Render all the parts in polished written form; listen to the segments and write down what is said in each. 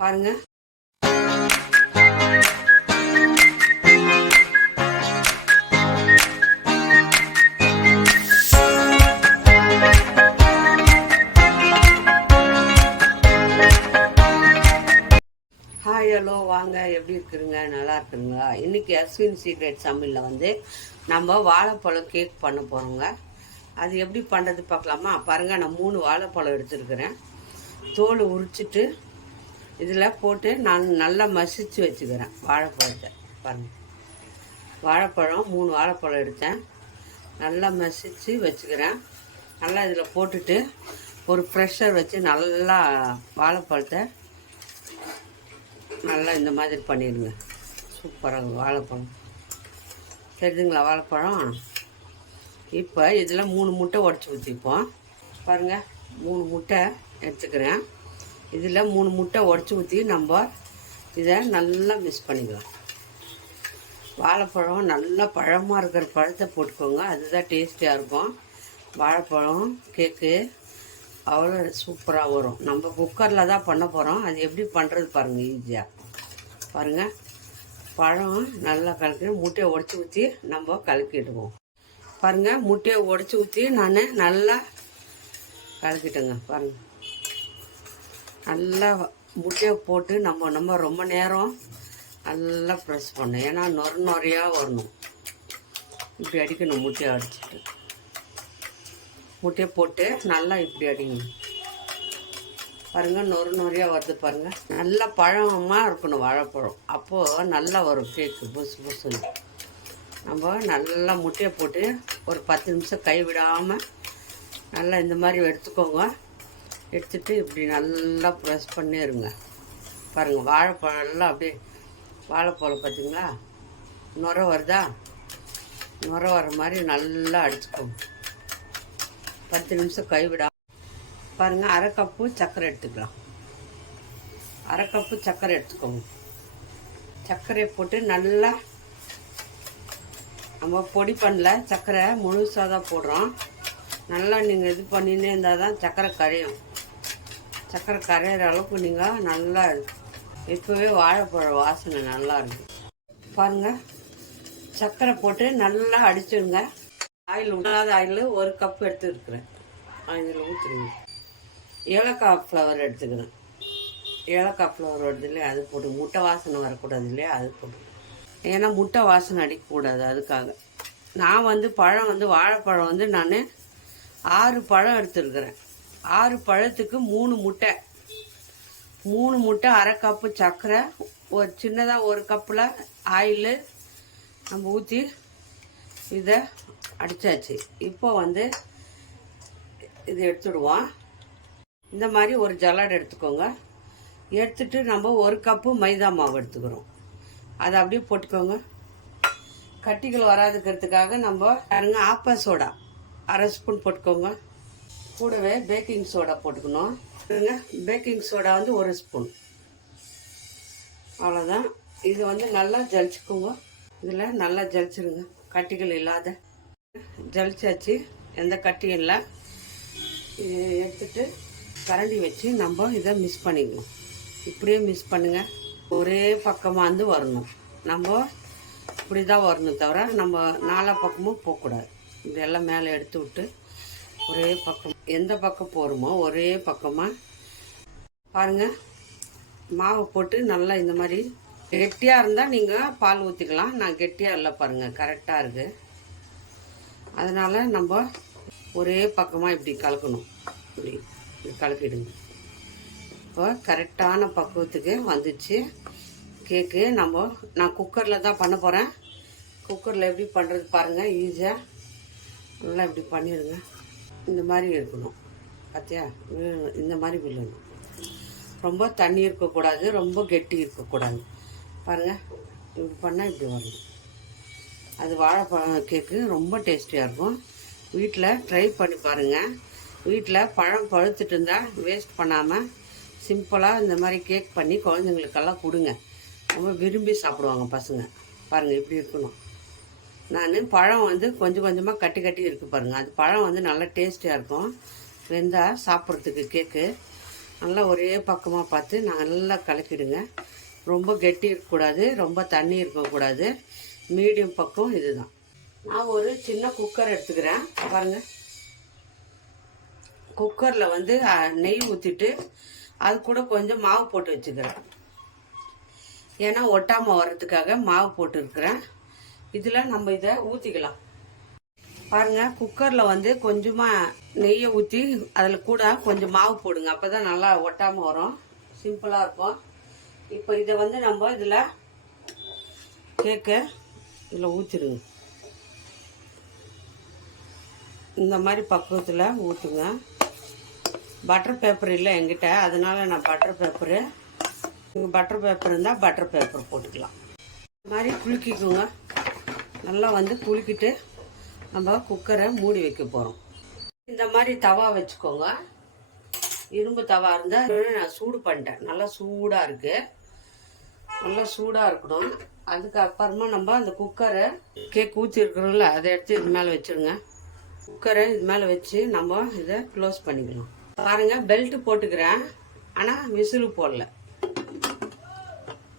பாருங்க. Hi, hello, வாங்க. எப்படி இருக்குதுங்க? நல்லா இருக்குதுங்களா? இன்றைக்கி அஸ்வின் சீக்ரெட் சமையலில் வந்து நம்ம வாழைப்பழம் கேக் பண்ண போகிறோங்க. அது எப்படி பண்ணுறது பார்க்கலாமா? பாருங்கள், நான் 3 வாழைப்பழம் எடுத்துருக்கிறேன். தோல் உரிச்சிட்டு இதில் போட்டு நான் நல்லா மசிச்சு வச்சுக்கிறேன் வாழைப்பழத்தை. பாருங்கள், வாழைப்பழம் 3 வாழைப்பழம் எடுத்தேன், நல்லா மசிச்சு வச்சுக்கிறேன். நல்லா இதில் போட்டுட்டு ஒரு ப்ரெஷர் வச்சு நல்லா வாழைப்பழத்தை நல்லா இந்த மாதிரி பண்ணிடுங்க. சூப்பராக வாழைப்பழம் தெரியுதுங்களா? வாழைப்பழம் இப்போ இதில் 3 முட்டை உடச்சி ஊற்றிப்போம். பாருங்கள், 3 முட்டை எடுத்துக்கிறேன். இதில் 3 முட்டை உடச்சி ஊற்றி நம்ம இதை நல்லா மிக்ஸ் பண்ணிக்கலாம். வாழைப்பழம் நல்லா பழமாக இருக்கிற பழத்தை போட்டுக்கோங்க, அதுதான் டேஸ்டியாக இருக்கும். வாழைப்பழம் கேக்கு அவ்வளோ சூப்பராக வரும். நம்ம குக்கரில் தான் பண்ண போகிறோம். அது எப்படி பண்ணுறது பாருங்கள், ஈஸியாக பாருங்கள். பழம் நல்லா கலக்கி முட்டையை உடச்சி ஊற்றி நம்ம கலக்கிடுவோம். பாருங்கள், முட்டையை உடச்சி ஊற்றி நான் நல்லா கலக்கிட்டேங்க. பாருங்கள், நல்லா முட்டையை போட்டு நம்ம ரொம்ப நேரம் நல்லா ப்ரெஸ் பண்ணணும். ஏன்னா நொறையாக வரணும். இப்படி அடிக்கணும். முட்டையை அடிச்சுட்டு முட்டையை போட்டு நல்லா இப்படி அடிங்க. பாருங்கள், நொறையாக வருது பாருங்கள். நல்லா பழமாக இருக்கணும் வாழைப்பழம், அப்போது நல்லா வரும் கேக்கு புசு புசுன்னு. நம்ம நல்லா முட்டையை போட்டு ஒரு 10 நிமிஷம் கைவிடாமல் நல்லா இந்த மாதிரி எடுத்துக்கோங்க. எடுத்துட்டு இப்படி நல்லா ப்ரெஸ் பண்ணிடுங்க. பாருங்கள், வாழைப்பழம் எல்லாம் அப்படியே வாழைப்பழம் பார்த்தீங்களா, நுரை வருதா? நுரை வர மாதிரி நல்லா அடிச்சுக்கோங்க. 10 நிமிஷம் கைவிடா. பாருங்கள், 1/2 கப்பு சர்க்கரை எடுத்துக்கலாம். 1/2 கப்பு சர்க்கரை எடுத்துக்கோங்க. சர்க்கரையை போட்டு நல்லா நம்ம பொடி பண்ணல, சர்க்கரை முழுசாக தான் போடுறோம். நல்லா நீங்கள் இது பண்ணினே இருந்தால் தான் சர்க்கரை கரையும். சர்க்கரை கரையிற அளவுக்கு நீங்கள் நல்லா இப்போவே வாழைப்பழ வாசனை நல்லா இருக்குது. பாருங்கள், சர்க்கரை போட்டு நல்லா அடிச்சுடுங்க. ஆயில் உள்ளாத ஆயில் 1 கப்பு எடுத்துருக்குறேன். அதில் ஊற்றுருங்க. ஏலக்காய் ஃப்ளவர் எடுத்துக்கிறேன். ஏலக்காய் ஃப்ளவர் வருது இல்லையா, அது போட்டு. முட்டை வாசனை வரக்கூடாது இல்லையா, அது போட்டு. ஏன்னா முட்டை வாசனை அடிக்கக்கூடாது, அதுக்காக. நான் வந்து பழம் வந்து வாழைப்பழம் வந்து நான் 6 பழம் எடுத்துருக்குறேன். 6 பழத்துக்கு 3 முட்டை. 3 முட்டை, 1/2 கப்பு சர்க்கரை, ஒரு சின்னதாக 1 கப்பில் ஆயில் நம்ம ஊற்றி இதை அடித்தாச்சு. இப்போ வந்து இதை எடுத்துடுவோம். இந்த மாதிரி ஒரு ஜல்லடை எடுத்துக்கோங்க. எடுத்துட்டு நம்ம 1 கப்பு மைதா மாவு எடுத்துக்கிறோம். அதை அப்படியே போட்டுக்கோங்க. கட்டிகள் வராதுக்கிறதுக்காக நம்ம பாருங்க, ஆப்ப சோடா 1/2 ஸ்பூன் போட்டுக்கோங்க. கூடவே பேக்கிங் சோடா போட்டுக்கணும். பேக்கிங் சோடா வந்து 1 ஸ்பூன். அவ்வளோதான். இது வந்து நல்லா ஜலிச்சுக்கோங்க. இதில் நல்லா ஜலிச்சிருங்க, கட்டிகள் இல்லாத. ஜலிச்சாச்சு, எந்த கட்டியும் இல்லை. எடுத்துட்டு கரண்டி வச்சு நம்ம இதை மிக்ஸ் பண்ணிக்கணும். இப்படியே மிக்ஸ் பண்ணுங்க. ஒரே பக்கமாக வந்து வரணும். நம்ம இப்படி தான் வரணும், தவிர நம்ம 4 பக்கமும் போகக்கூடாது. இதெல்லாம் மேலே எடுத்து விட்டு ஒரே பக்கம், எந்த பக்கம் போகிறோமோ ஒரே பக்கமாக பாருங்கள். மாவை போட்டு நல்லா இந்த மாதிரி கெட்டியாக இருந்தால் நீங்கள் பால் ஊற்றிக்கலாம். நான் கெட்டியாக இல்லை பாருங்கள், கரெக்டாக இருக்குது. அதனால் நம்ம ஒரே பக்கமாக இப்படி கலக்கணும். இப்படி கலக்கிடுங்க. இப்போ கரெக்டான பக்குவத்துக்கு வந்துச்சு கேக்கு. நான் குக்கரில் தான் பண்ண போகிறேன். குக்கரில் எப்படி பண்ணுறது பாருங்கள், ஈஸியாக. நல்லா இப்படி பண்ணிடுங்க. இந்த மாதிரி இருக்கணும், பார்த்தியா? இந்த மாதிரி விழணும். ரொம்ப தண்ணி இருக்கக்கூடாது, ரொம்ப கெட்டி இருக்கக்கூடாது. பாருங்கள், இப்படி பண்ணால் இப்படி வரணும். அது வாழைப்பழம் கேக்கு ரொம்ப டேஸ்டியாக இருக்கும். வீட்டில் ட்ரை பண்ணி பாருங்கள். வீட்டில் பழம் பழுத்துட்டு இருந்தால் வேஸ்ட் பண்ணாமல் சிம்பிளாக இந்த மாதிரி கேக் பண்ணி குழந்தைங்களுக்கெல்லாம் கொடுங்க. ரொம்ப விரும்பி சாப்பிடுவாங்க பசங்க. பாருங்கள், இப்படி இருக்கணும். நான் பழம் வந்து கொஞ்சம் கொஞ்சமாக கட்டி கட்டி இருக்குது பாருங்கள். அது பழம் வந்து நல்லா டேஸ்டியாக இருக்கும். வெந்தால் சாப்பிட்றதுக்கு கேக்கு நல்லா ஒரே பக்கமாக பார்த்து நல்லா கலக்கிடுங்க. ரொம்ப கெட்டி இருக்கக்கூடாது, ரொம்ப தண்ணி இருக்கக்கூடாது, மீடியம் பக்கம் இதுதான். நான் ஒரு சின்ன குக்கர் எடுத்துக்கிறேன். பாருங்கள், குக்கரில் வந்து நெய் ஊற்றிட்டு அது கூட கொஞ்சம் மாவு போட்டு வச்சுக்கிறேன். ஏன்னா ஒட்டாமல் வர்றதுக்காக மாவு போட்டுருக்குறேன். இதில் நம்ம இதை ஊற்றிக்கலாம். பாருங்கள், குக்கரில் வந்து கொஞ்சமாக நெய்யை ஊற்றி அதில் கூட கொஞ்சம் மாவு போடுங்க. அப்போ தான் நல்லா ஒட்டாமல் வரும், சிம்பிளாக இருக்கும். இப்போ இதை வந்து நம்ம இதில் கேக்கை இதில் ஊற்றிடுங்க. இந்த மாதிரி பக்குவத்தில் ஊற்றுங்க. பட்டர் பேப்பர் இல்லை என்கிட்ட, அதனால் நான் பட்டர் பேப்பரு, நீங்கள் பட்டர் பேப்பர் இருந்தால் பட்டர் பேப்பர் போட்டுக்கலாம். இந்த மாதிரி குலுக்கிக்குங்க. நல்லா வந்து குலுக்கிட்டு நம்ம குக்கரை மூடி வைக்க போகிறோம். இந்த மாதிரி தவா வச்சுக்கோங்க. இரும்பு தவா இருந்தால் நான் சூடு பண்ணிட்டேன். நல்லா சூடாக இருக்குது, நல்லா சூடாக இருக்கணும். அதுக்கப்புறமா நம்ம அந்த குக்கரை கேக் ஊற்றி இருக்கிறோம்ல அதை எடுத்து இது மேலே வச்சுருங்க. குக்கரை இது மேலே வச்சு நம்ம இதை க்ளோஸ் பண்ணிக்கலாம். பாருங்கள், பெல்ட்டு போட்டுக்கிறேன், ஆனால் விசிலு போடல.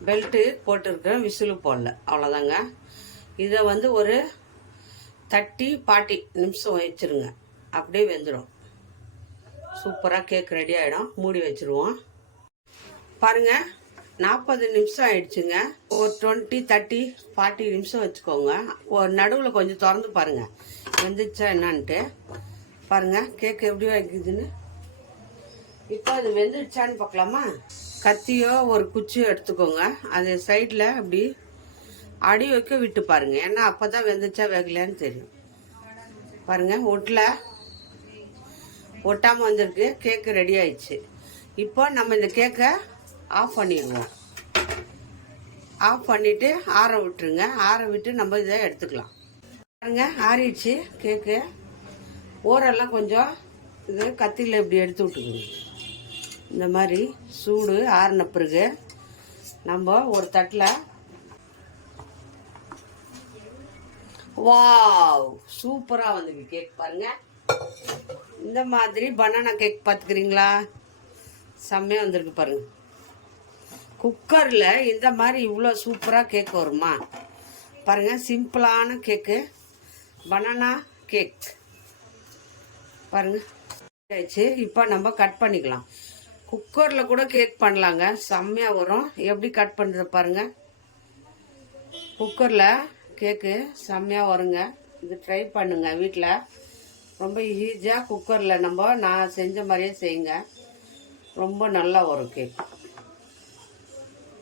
பெல்ட்டு போட்டுருக்கிறேன், விசிலு போடல, அவ்வளோதாங்க. இதை வந்து ஒரு 30-40 நிமிஷம் வச்சுருங்க. அப்படியே வெந்துடும். சூப்பராக கேக் ரெடி ஆகிடும். மூடி வச்சுருவோம். பாருங்கள், 40 நிமிஷம் ஆயிடுச்சுங்க. ஒரு 20-30-40 நிமிஷம் வச்சுக்கோங்க. ஒரு நடுவில் கொஞ்சம் திறந்து பாருங்கள் வெந்துச்சா என்னான்ட்டு. பாருங்கள் கேக் எப்படி வைக்குதுன்னு. இப்போ அது வெந்துடுச்சான்னு பார்க்கலாமா? கத்தியோ ஒரு குச்சியோ எடுத்துக்கோங்க. அது சைடில் அப்படி அடி வைக்க விட்டு பாருங்கள். ஏன்னா அப்போ தான் வெந்துச்சா வேகலையான்னு தெரியும். பாருங்கள், ஒட்டாமல் வந்திருக்கு. கேக்கு ரெடி ஆயிடுச்சு. இப்போ நம்ம இந்த கேக்கை ஆஃப் பண்ணிடுவோம். ஆஃப் பண்ணிவிட்டு ஆற விட்டுருங்க. ஆற விட்டு நம்ம இதை எடுத்துக்கலாம். பாருங்க, ஆறிடுச்சு கேக்கு. ஓரெல்லாம் கொஞ்சம் இது கத்தியில் இப்படி எடுத்து விட்டுக்குங்க. இந்த மாதிரி சூடு ஆறின பிறகு நம்ம ஒரு தட்டில், வாவ் சூப்பராக வந்துருக்கு கேக். பாருங்கள், இந்த மாதிரி பனானா கேக் பார்த்துக்கிறீங்களா? செம்மையாக வந்திருக்கு பாருங்கள். குக்கரில் இந்த மாதிரி இவ்வளோ சூப்பராக கேக் வருமா? பாருங்கள், சிம்பிளான கேக்கு, பனானா கேக். பாருங்கள் ஆயிடுச்சு. இப்போ நம்ம கட் பண்ணிக்கலாம். குக்கரில் கூட கேக் பண்ணலாங்க, செம்மையாக வரும். எப்படி கட் பண்ணுறது பாருங்கள். குக்கரில் கேக்கு செம்மையாக வருங்க. இது ட்ரை பண்ணுங்க வீட்டில். ரொம்ப ஈஸியாக குக்கரில் நான் செஞ்ச மாதிரியே செய்யுங்க. ரொம்ப நல்லா வரும் கேக்.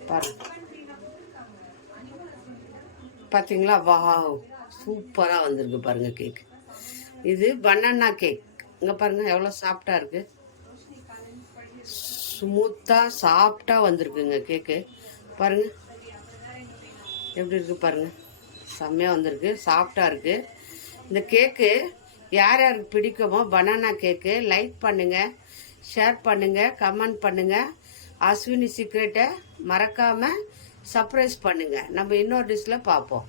பாருங்க, பார்த்தீங்களா? வாவ் சூப்பராக வந்திருக்கு பாருங்கள் கேக். இது பனானா கேக். இங்கே பாருங்கள் எவ்வளோ சாஃப்டாக இருக்குது. ஸ்மூத்தாக சாஃப்டாக வந்திருக்குங்க கேக்கு. பாருங்கள் எப்படி இருக்குது பாருங்கள். செம்மையாக வந்திருக்கு, சாஃப்டாக இருக்குது. இந்த கேக்கு யார் யாருக்கு பிடிக்குமோ பனானா கேக்கு லைக் பண்ணுங்கள், ஷேர் பண்ணுங்கள், கமெண்ட் பண்ணுங்கள். அஸ்வினி சீக்ரெட்டை மறக்காமல் சர்ப்ரைஸ் பண்ணுங்கள். நம்ம இன்னொரு டிஷ்ஷில் பார்ப்போம்.